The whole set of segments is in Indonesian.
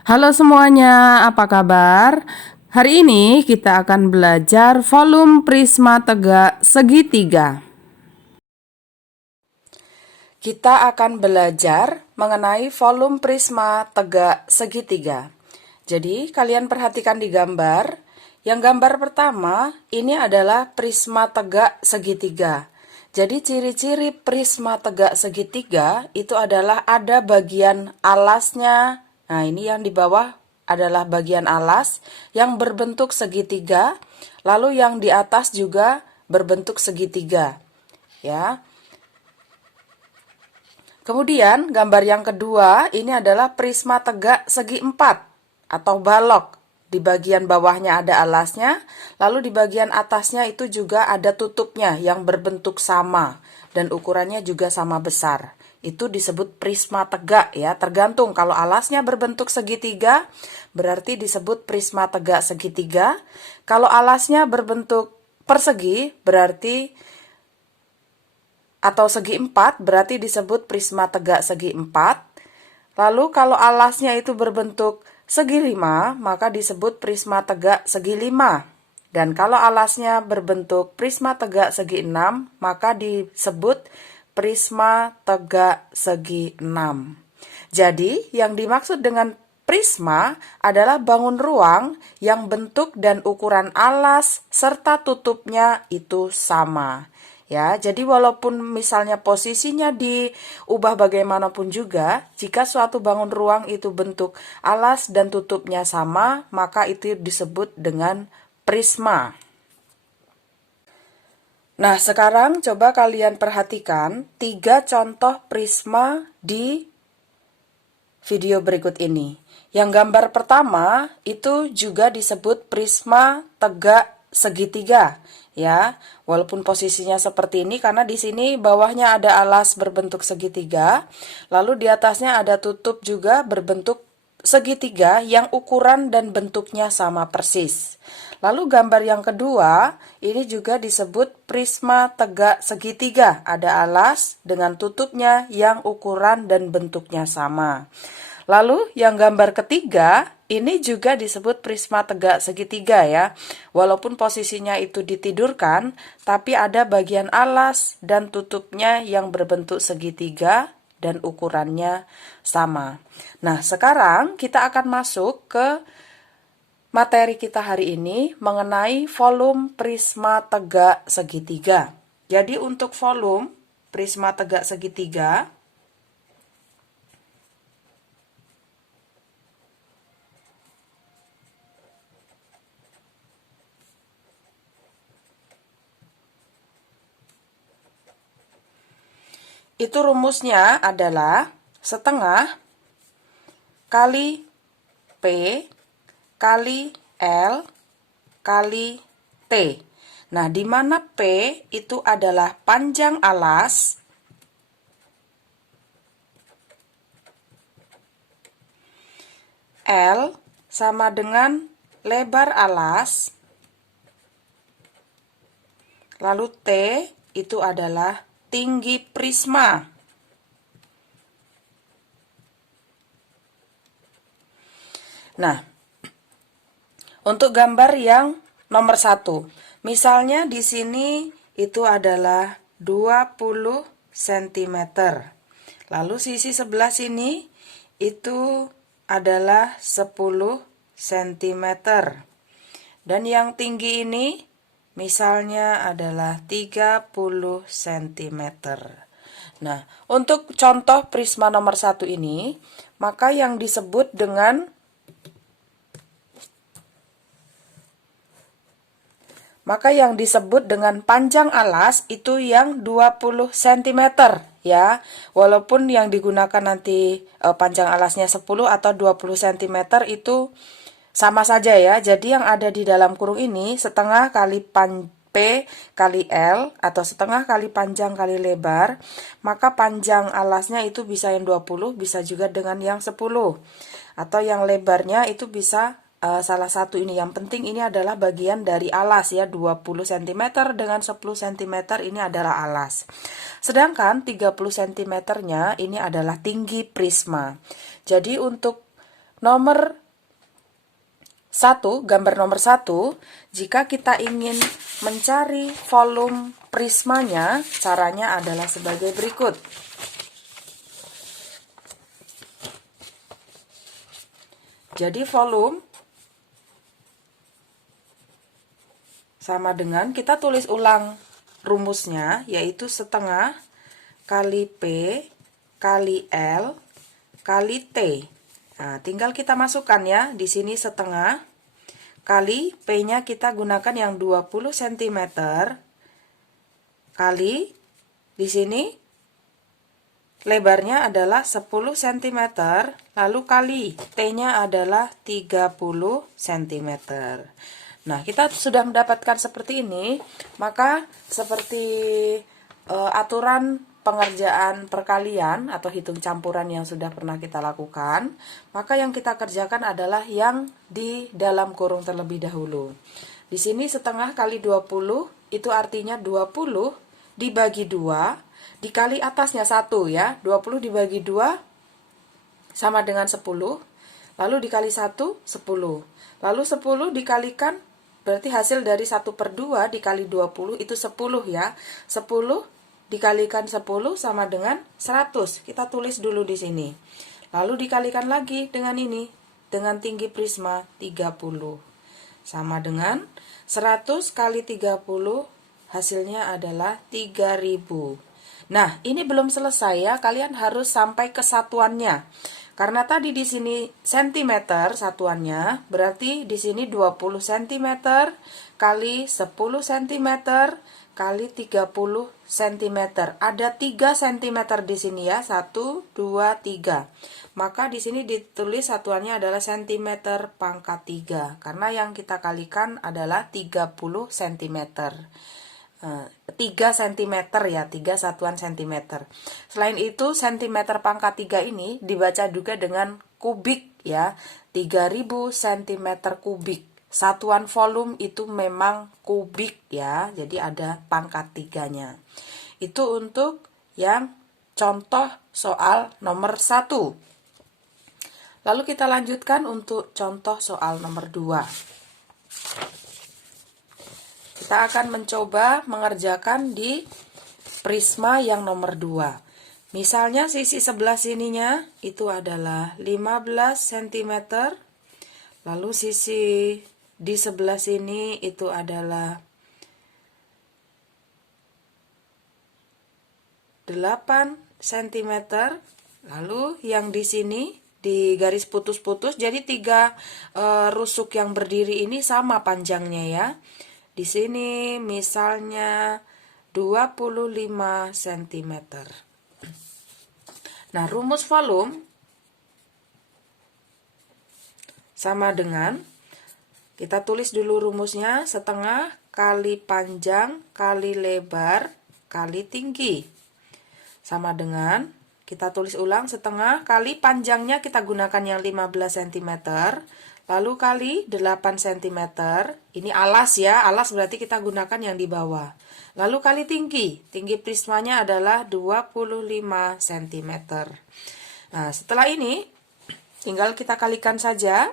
Halo semuanya, apa kabar? Hari ini kita akan belajar volume prisma tegak segitiga. Kita akan belajar mengenai volume prisma tegak segitiga. Jadi, kalian perhatikan di gambar. Yang gambar pertama, ini adalah prisma tegak segitiga. Jadi, ciri-ciri prisma tegak segitiga itu adalah ada bagian alasnya. Nah, ini yang di bawah adalah bagian alas yang berbentuk segitiga, lalu yang di atas juga berbentuk segitiga. Ya. Kemudian gambar yang kedua ini adalah prisma tegak segi empat atau balok. Di bagian bawahnya ada alasnya, lalu di bagian atasnya itu juga ada tutupnya yang berbentuk sama dan ukurannya juga sama besar. Itu disebut prisma tegak ya, tergantung kalau alasnya berbentuk segitiga berarti disebut prisma tegak segitiga. Kalau alasnya berbentuk persegi berarti atau segi empat berarti disebut prisma tegak segi empat. Lalu kalau alasnya itu berbentuk segi lima, maka disebut prisma tegak segi lima. Dan kalau alasnya berbentuk prisma tegak segi enam, maka disebut prisma tegak segi enam. Jadi, yang dimaksud dengan prisma adalah bangun ruang yang bentuk dan ukuran alas serta tutupnya itu sama. Ya, jadi walaupun misalnya posisinya diubah bagaimanapun juga, jika suatu bangun ruang itu bentuk alas dan tutupnya sama, maka itu disebut dengan prisma. Nah, sekarang coba kalian perhatikan 3 contoh prisma di video berikut ini. Yang gambar pertama itu juga disebut prisma tegak segitiga. Ya, walaupun posisinya seperti ini karena di sini bawahnya ada alas berbentuk segitiga, lalu di atasnya ada tutup juga berbentuk segitiga yang ukuran dan bentuknya sama persis. Lalu gambar yang kedua, ini juga disebut prisma tegak segitiga. Ada alas dengan tutupnya yang ukuran dan bentuknya sama. Lalu yang gambar ketiga, ini juga disebut prisma tegak segitiga ya. Walaupun posisinya itu ditidurkan, tapi ada bagian alas dan tutupnya yang berbentuk segitiga dan ukurannya sama. Nah, sekarang kita akan masuk ke materi kita hari ini mengenai volume prisma tegak segitiga. Jadi untuk volume prisma tegak segitiga, itu rumusnya adalah setengah kali P kali L kali T. Nah, di mana P itu adalah panjang alas, L sama dengan lebar alas, lalu T itu adalah tinggi prisma. Nah, untuk gambar yang nomor 1, misalnya di sini itu adalah 20 cm. Lalu sisi sebelah sini itu adalah 10 cm. Dan yang tinggi ini misalnya adalah 30 cm. Nah, untuk contoh prisma nomor 1 ini, maka yang disebut dengan panjang alas itu yang 20 cm ya. Walaupun yang digunakan nanti panjang alasnya 10 atau 20 cm itu sama saja ya. Jadi yang ada di dalam kurung ini setengah kali P kali L atau setengah kali panjang kali lebar, maka panjang alasnya itu bisa yang 20, bisa juga dengan yang 10. Atau yang lebarnya itu bisa salah satu ini. Yang penting ini adalah bagian dari alas ya, 20 cm dengan 10 cm ini adalah alas. Sedangkan 30 cm-nya ini adalah tinggi prisma. Jadi untuk nomor 1, gambar nomor 1, jika kita ingin mencari volume prismanya, caranya adalah sebagai berikut. Jadi volume sama dengan, kita tulis ulang rumusnya, yaitu setengah kali P kali L kali T. Nah, tinggal kita masukkan ya, di sini setengah kali P-nya kita gunakan yang 20 cm kali di sini lebarnya adalah 10 cm, lalu kali T-nya adalah 30 cm. Nah, kita sudah mendapatkan seperti ini, maka seperti aturan pengerjaan perkalian atau hitung campuran yang sudah pernah kita lakukan, maka yang kita kerjakan adalah yang di dalam kurung terlebih dahulu. Di sini setengah kali 20, itu artinya 20 dibagi 2, dikali atasnya 1 ya, 20 dibagi 2 sama dengan 10, lalu dikali 1, 10. Lalu 10 dikalikan, berarti hasil dari 1/2 dikali 20 itu 10 ya. 10 dikalikan 10 sama dengan 100. Kita tulis dulu di sini. Lalu dikalikan lagi dengan ini, dengan tinggi prisma 30. Sama dengan 100 kali 30, hasilnya adalah 3000. Nah, ini belum selesai ya, kalian harus sampai ke satuannya. Karena tadi di sini sentimeter satuannya, berarti di sini 20 cm kali 10 cm kali 30 cm. Ada 3 cm di sini ya, 1, 2, 3. Maka di sini ditulis satuannya adalah cm pangkat 3, karena yang kita kalikan adalah 30 cm. 3 cm ya, 3 satuan cm. Selain itu, cm pangkat 3 ini dibaca juga dengan kubik ya, 3000 cm kubik. Satuan volume itu memang kubik ya, jadi ada pangkat 3-nya. Itu untuk yang contoh soal nomor 1. Lalu kita lanjutkan untuk contoh soal nomor 2. Kita akan mencoba mengerjakan di prisma yang nomor 2. Misalnya sisi sebelah sininya itu adalah 15 cm. Lalu sisi di sebelah sini itu adalah 8 cm. Lalu yang di sini di garis putus-putus, jadi 3 rusuk yang berdiri ini sama panjangnya ya. Di sini misalnya 25 cm. Nah, rumus volume sama dengan, kita tulis dulu rumusnya, setengah kali panjang kali lebar kali tinggi. Sama dengan, kita tulis ulang, setengah kali panjangnya kita gunakan yang 15 cm. Lalu kali 8 cm, ini alas ya, alas berarti kita gunakan yang di bawah. Lalu kali tinggi prismanya adalah 25 cm. Nah, setelah ini tinggal kita kalikan saja.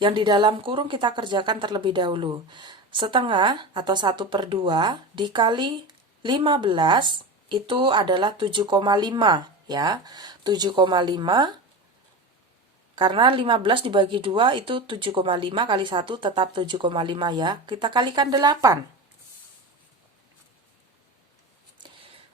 Yang di dalam kurung kita kerjakan terlebih dahulu. Setengah atau 1/2 dikali 15 itu adalah 7,5 ya. 7,5 karena 15 dibagi 2 itu 7,5 kali 1 tetap 7,5 ya. Kita kalikan 8.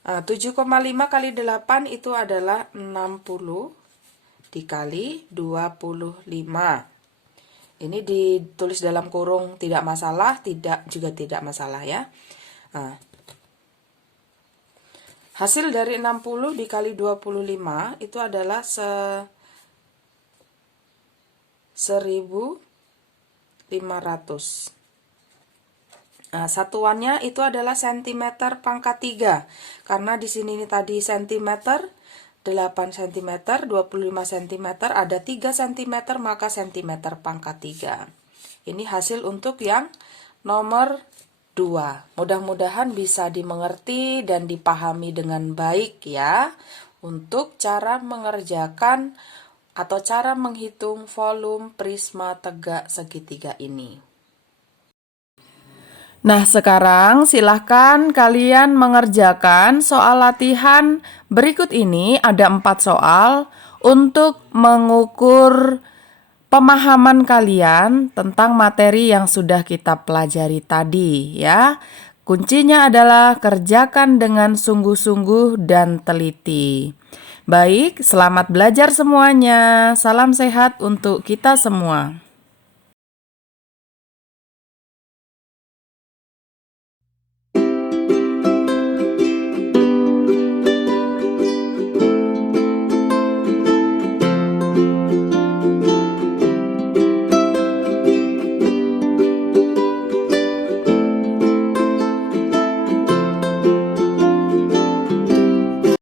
Nah, 7,5 kali 8 itu adalah 60 dikali 25. Ini ditulis dalam kurung tidak masalah, juga tidak masalah ya. Nah, hasil dari 60 dikali 25 itu adalah 1500. Nah, satuannya itu adalah cm pangkat 3. Karena di sini tadi cm, 8 cm, 25 cm, ada 3 cm, maka cm pangkat 3. Ini hasil untuk yang nomor 2. Mudah-mudahan bisa dimengerti dan dipahami dengan baik ya, untuk cara mengerjakan atau cara menghitung volume prisma tegak segitiga ini. Nah, sekarang silahkan kalian mengerjakan soal latihan berikut ini. Ada 4 soal untuk mengukur pemahaman kalian tentang materi yang sudah kita pelajari tadi ya. Kuncinya adalah kerjakan dengan sungguh-sungguh dan teliti. Baik, selamat belajar semuanya. Salam sehat untuk kita semua.